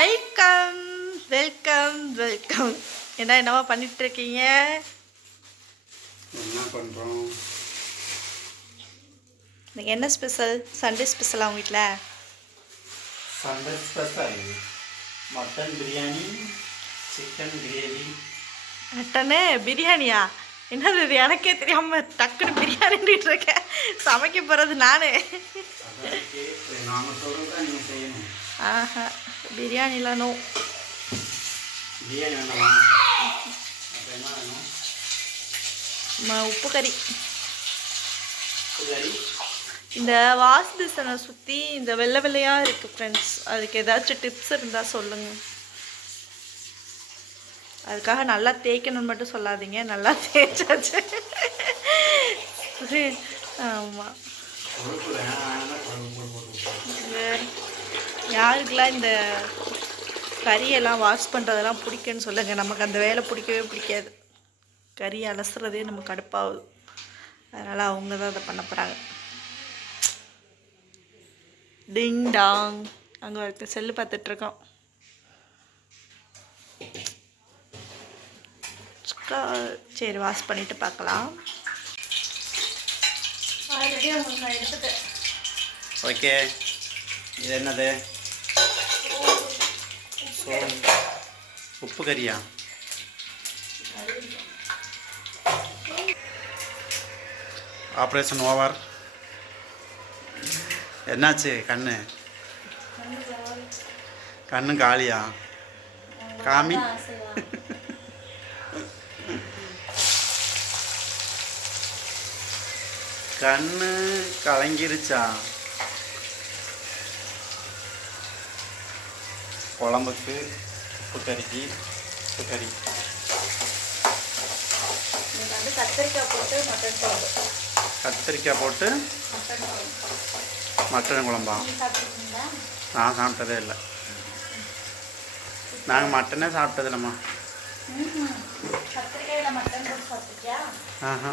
Welcome welcome welcome. என்னவா பண்ணிட்டு இருக்கீங்க? என்ன பண்ணுறோம்? இன்னைக்கு என்ன ஸ்பெஷல்? சண்டே ஸ்பெஷலா உங்கள் வீட்டில்? Sunday special mutton biryani, chicken gravy. Mutton பிரியாணியா? என்னது இது? எனக்கே தெரியாமல் டக்குன்னு பிரியாணிட்டு இருக்கேன். சமைக்க போகிறது நானே. நாம சொல்கிறதா நீங்கள் செய்யணும். ஆஹா, பிரியாணிலாம் நோ. பிரியாணி வேண்டாமா? அப்போ என்ன வேணும்? உப்பு கறி. உப்பு கறி. இந்த வாஷ் பேசனை சுற்றி இந்த வெள்ளை வெள்ளையாக இருக்குது ஃப்ரெண்ட்ஸ். அதுக்கு ஏதாச்சும் டிப்ஸ் இருந்தால் சொல்லுங்கள். அதுக்காக நல்லா தேய்க்கணும்னு மட்டும் சொல்லாதீங்க, நல்லா தேய்ச்சாச்சு. ஆமாம். யாருக்கெல்லாம் இந்த கறியெல்லாம் வாஷ் பண்ணுறதெல்லாம் பிடிக்குன்னு சொல்லுங்கள். நமக்கு அந்த வேலை பிடிக்கவே பிடிக்காது. கறி அலசுறதே நமக்கு கடுப்பாகுது. அதனால் அவங்க தான் அதை பண்ண போகிறாங்க. டிங் டாங். அங்கே ஒருத்தர் செல்லு பார்த்துட்ருக்கோம். சரி, வாஷ் பண்ணிவிட்டு பார்க்கலாம். ஆல்ரெடி உங்களுக்கு நான் எடுத்துட்டேன். ஓகே, இது என்னது? உப்பு கறியா? Operation over. என்னாச்சு? கண்ணு காலியா? காமி. கண்ணு கலங்கிருச்சா? குழம்புக்கு உப்பு கறிக்கு உப்பு கறி. கத்திரிக்காய் போட்டு மட்டன் குழம்பு. கத்திரிக்காய் போட்டு மட்டன் குழம்பா? நான் சாப்பிட்டதே இல்லை. நாங்கள் மட்டனே சாப்பிட்டது இல்லைம்மா. கத்திரிக்காயில் மட்டன் போட்டு சாப்பிட்டுக்கியா? ஆஹா.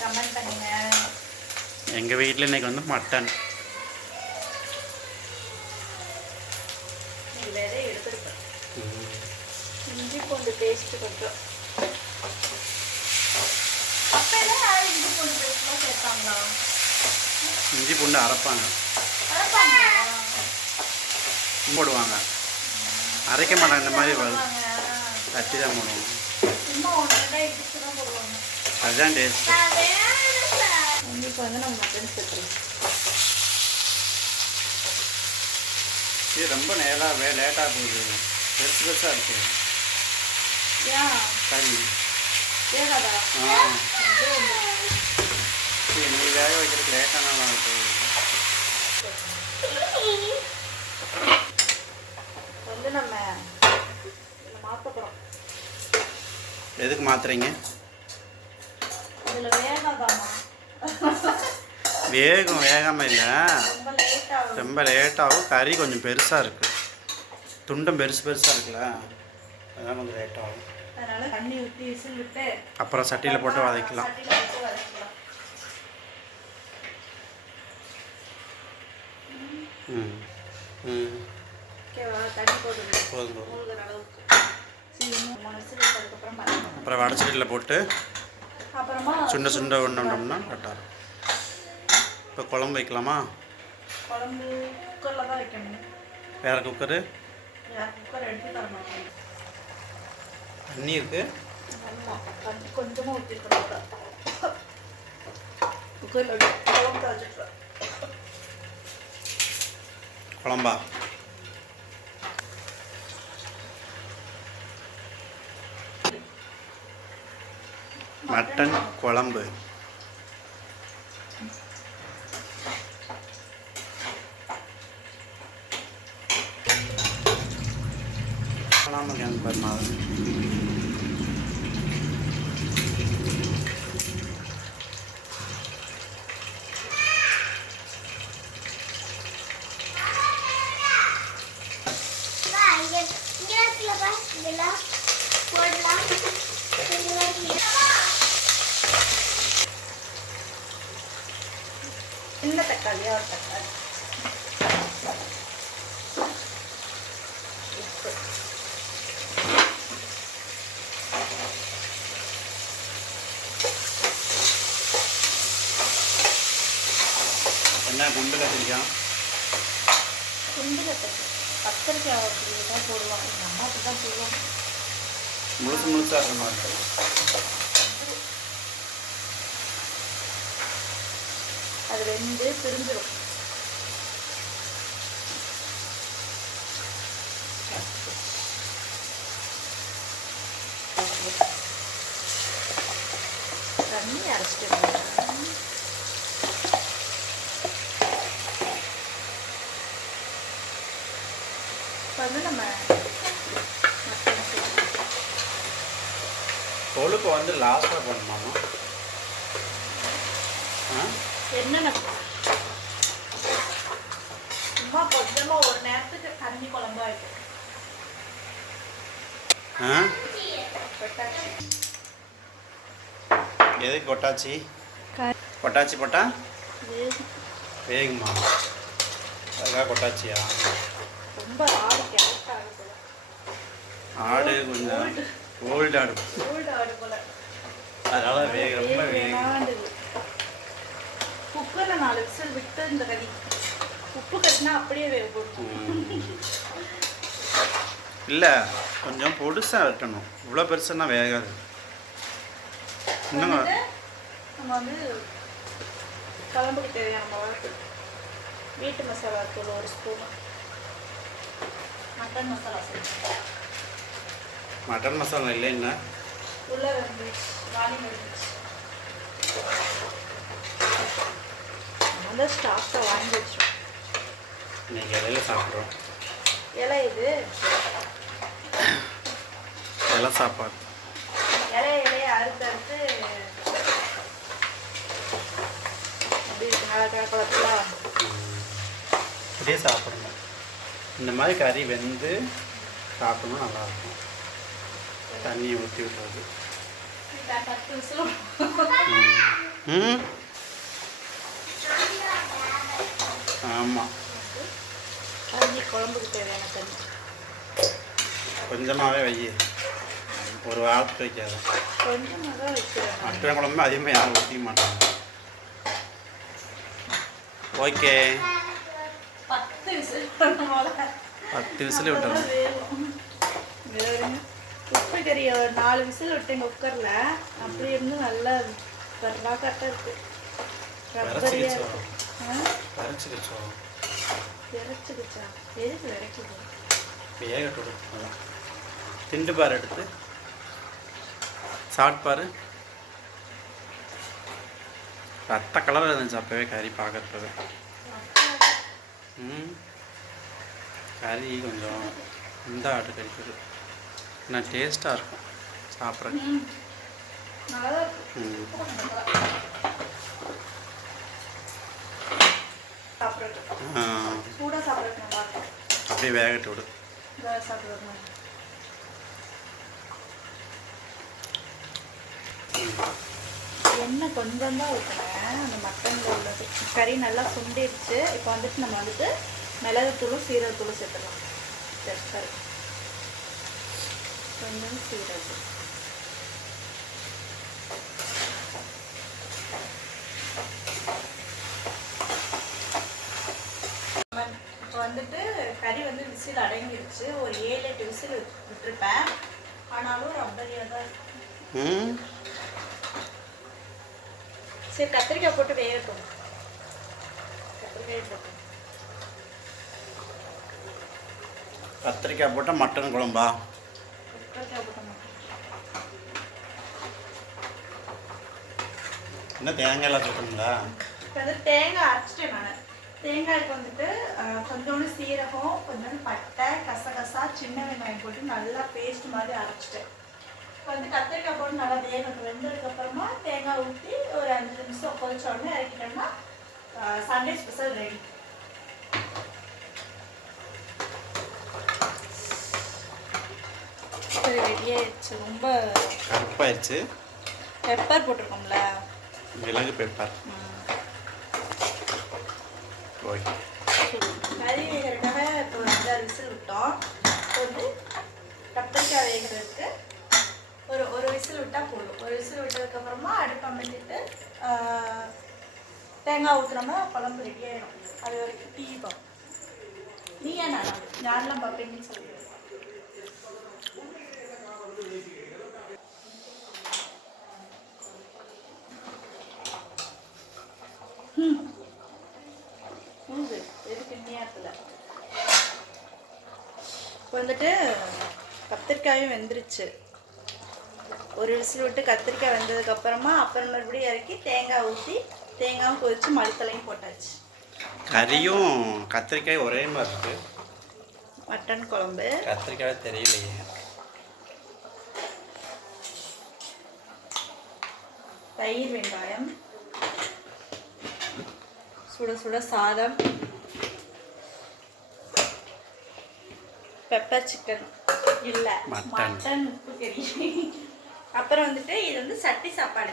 கமெண்ட் பண்ணுங்க. எங்கள் வீட்டில் இன்னைக்கு வந்து மட்டன். இஞ்சி பூண்டு பேஸ்ட் கொஞ்சம். இஞ்சி பூண்டு பேஸ்ட்லாம் சேர்த்தாங்களா? இஞ்சி பூண்டு அரைப்பாங்க, போடுவாங்க. அரைக்க மாட்டாங்க. இந்த மாதிரி தட்டி தான் போடுவாங்க. அதுதான் டேஸ்ட். இப்போ வந்து நம்ம மட்டன் சேர்த்துறோம். இது ரொம்ப லேட்டாக போகுது. பெருசு பெருசாக இருக்கு கறி. நீ வேக வைக்கிறதுக்கு லேட்டானாலும் இருக்கு. வந்து நம்ம மாற்ற போகிறோம். எதுக்கு மாத்துறீங்க? இதில் வேகாதாமா? வேகாமல் இல்லை, ரொம்ப லேட்டாகும். கறி கொஞ்சம் பெருசாக இருக்குது, துண்டம் பெருசாக இருக்குல்ல, அதனால் கொஞ்சம் லேட்டாகும். அதனால் தண்ணி ஊற்றி விசில் விட்டு அப்புறம் சட்டியில் போட்டு வதக்கலாம். போதும். அப்புறம் வடச்சட்டியில் போட்டு சுண்ட சுண்ட ஒன்றோம்னா கரெக்டாக இருக்கும். இப்போ குழம்பு வைக்கலாமா? குழம்பு குக்கரில் தான் வைக்கணும். வேறு குக்கரு? குக்கர் எடுத்து தர மாட்டேன். தண்ணி இருக்கு. தண்ணி கொஞ்சமாக ஊற்றிருக்கணும். குக்கரில் குழம்பு வச்சுருக்கேன். குழம்பா? மட்டன் குழம்பு. இங்கே சின்ன தக்காளியா ஒரு தக்காளி உப்பு என்ன குண்டு கத்திரிக்காய் குண்டு கத்திரிக்காய் அப்படி தான் போடுவாங்க எங்கள் அம்மா அப்படி தான் போடுவாங்க முழுசாக இருக்கிற மாதிரி அது வெந்து பிரிஞ்சிடும் தண்ணி அரைச்சிட்டு இப்போ வந்து நம்ம மட்டன் கொழுப்பு வந்து லாஸ்ட்டாக பண்ணணுமாமா என்னென்ன சும்மா கொஞ்சமாக ஒரு நேரத்துக்கு தண்ணி குழம்பு ஆயிடும் எதுக்கு கொட்டாச்சி கொட்டாச்சி போட்டா வேகுமா அதுக்காக கொட்டாச்சியா ரொம்ப ஆடு கேரட் ஆடு போல ஆடு கொஞ்சம் ஓல்டு ஆடு ஓல்டு ஆடு போல அதனால ரொம்ப குக்கரில் 4 விசில் விட்டு இந்த கறி உப்பு கட்டினா அப்படியே வேக போடும் இல்லை கொஞ்சம் பொடுசாக வெட்டணும் இவ்வளோ பெருசுன்னா வேகாது இன்னும் நம்ம வந்து குழம்புக்கு தேவையான மிளகு வீட்டு மசாலா தூள் 1 ஸ்பூன் மட்டன் மசாலா சேர்த்து மட்டன் மசாலா இல்லைன்னா உள்ள இருந்துச்சு வாங்கி இருந்துச்சு அந்த ஸ்டாக்கை வாங்கி வச்சோம் இன்னைக்கு இலையில சாப்பிட்றோம் இலை இது இலை சாப்பாடு இலையை அறுத்து அப்படி குழப்பா இப்படியே சாப்பிடணும் இந்த மாதிரி கறி வெந்து சாப்பிடணும் நல்லாயிருக்கும் தண்ணியை ஊற்றி விட்டுறது 10 நிமிஷம் ம் ஆமாம் கஞ்சி குழம்புக்கு தேவையான தண்ணி கொஞ்சமாகவே வை ஒரு வாரத்துக்கு வைக்காத கொஞ்சமாக தான் வைக்கிறேன் மட்டன் குழம்பு அதிகமாக யாரும் ஊற்றிக்க மாட்டாங்க ஓகே 10 விசில் போல 10 விசில் விட்டுறோம் உப்பு கறி ஒரு 4 விசில் விட்டேன் குக்கரில் அப்படி இருந்து நல்லா கரெக்டாக இருக்கு ரப்பரியா இருக்கு விரைச்சிக்கிச்சோ விரைச்சிக்கிச்சா எதுக்கு விரைச்சிது வேகட்டு திண்டு பாரு எடுத்து சாப்பிட்டு பாரு ரத்த கலரில் இருந்துச்சு அப்போவே கறி பார்க்கறப்பவே கறி கொஞ்சம் இந்த ஆட்டு கறிக்குது ஆனால் டேஸ்ட்டாக இருக்கும் சாப்பிட்றேன் நல்லா இருக்கு சூடாக சாப்பிட்றது நல்லா இருக்கும் அப்படியே வேகட்டு விடு சாப்பிட்றது எண்ணெய் கொஞ்சம் தான் ஊற்றுனேன் அந்த மட்டனில் உள்ளது கறி நல்லா சுண்டிடுச்சு இப்போ வந்துட்டு நம்ம வந்துட்டு மிளகுத்தூளும் சீரகத்தூளும் சேர்த்துக்கலாம் சரி கொஞ்சம் சீரகம் இப்போ வந்துட்டு கறி வந்து விசில் அடங்கிடுச்சு ஒரு 7-8 விசில் விட்டுருப்பேன் ஆனாலும் ரப்பரியாக தான் இருக்கு சரி கத்திரிக்காய் போட்டு வேகட்டும் கத்திரிக்காய் போட்டால் மட்டன் குழம்பா கத்திரிக்காய் போட்ட என்ன தேங்காய் எல்லாம் சுத்தணுங்களா இப்போ வந்து தேங்காய் அரைச்சிட்டேன் நான் தேங்காய்க்கு வந்துட்டு கொஞ்சோண்டு சீரகம் கொஞ்சோண்டு பட்டை கசகசா சின்ன வெங்காயம் போட்டு நல்லா பேஸ்ட் மாதிரி அரைச்சிட்டேன் இப்போ வந்து கத்திரிக்காய் போட்டு நல்லா வேகட்டும் வெந்ததுக்கப்புறமா தேங்காய் ஊற்றி ஒரு 5 நிமிஷம் கொதிச்ச உடனே இறக்கிட்டோம்னா சண்டே ஸ்பெஷல் ரெடி ரெடி ஆயிடுச்சு. ரொம்ப கருப்பாயிருச்சு. பெப்பர் போட்டிருக்கோம்ல, மிளகு பெப்பர். ஓகே. கறி வேகிறதுக்காக இப்போ 5-6 விசில் விட்டோம். இப்போ வந்து கத்திரிக்காய் வேகிறதுக்கு ஒரு விசில் விட்டால் போதும். ஒரு விசில் விட்டதுக்கப்புறமா அடுப்பு அமர்த்திட்டு தேங்காய் ஊற்றுறோம்னா குழம்பு ரெடி ஆகிடும். அது வரைக்கும் டீ பார்ப்போம். நீ ஏன் யாரெல்லாம் பார்ப்பீங்கன்னு சொல்லுங்கள். இப்போ வந்துட்டு கத்திரிக்காயும் வெந்துருச்சு. ஒரு விசில் விட்டு கத்திரிக்காய் வெந்ததுக்கப்புறமா அப்புறம் மறுபடியும் இறக்கி தேங்காய் ஊற்றி தேங்காயும் கொதிச்சு மல்லித்தலையும் போட்டாச்சு. கறியும் கத்திரிக்காய் ஒரே மாதிரி இருக்கு. மட்டன் குழம்பு. கத்திரிக்காய் தெரியலையே. தயிர், வெங்காயம், சுட சுட சாதம், பெப்பர் சிக்கன் இல்லை மட்டன் உப்பு கறி. அப்புறம் வந்துட்டு இது வந்து சட்டி சாப்பாடு.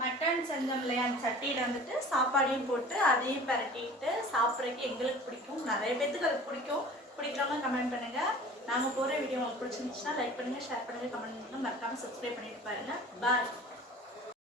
மட்டன் செஞ்சோம் இல்லையா, அந்த சட்டியில் வந்துட்டு சாப்பாடையும் போட்டு அதையும் பரட்டிட்டு சாப்பிட்றதுக்கு எங்களுக்கு பிடிக்கும். நிறைய பேத்துக்கு அது பிடிக்கும். பிடிக்கிறவங்க கமெண்ட் பண்ணுங்கள். நாங்கள் போகிற வீடியோ உங்களுக்கு பிடிச்சிருந்துச்சுன்னா லைக் பண்ணுங்கள், ஷேர் பண்ணுங்கள், கமெண்ட் பண்ணுங்கள். மறக்காமல் சப்ஸ்கிரைப் பண்ணிட்டு பாருங்கள். பாய்.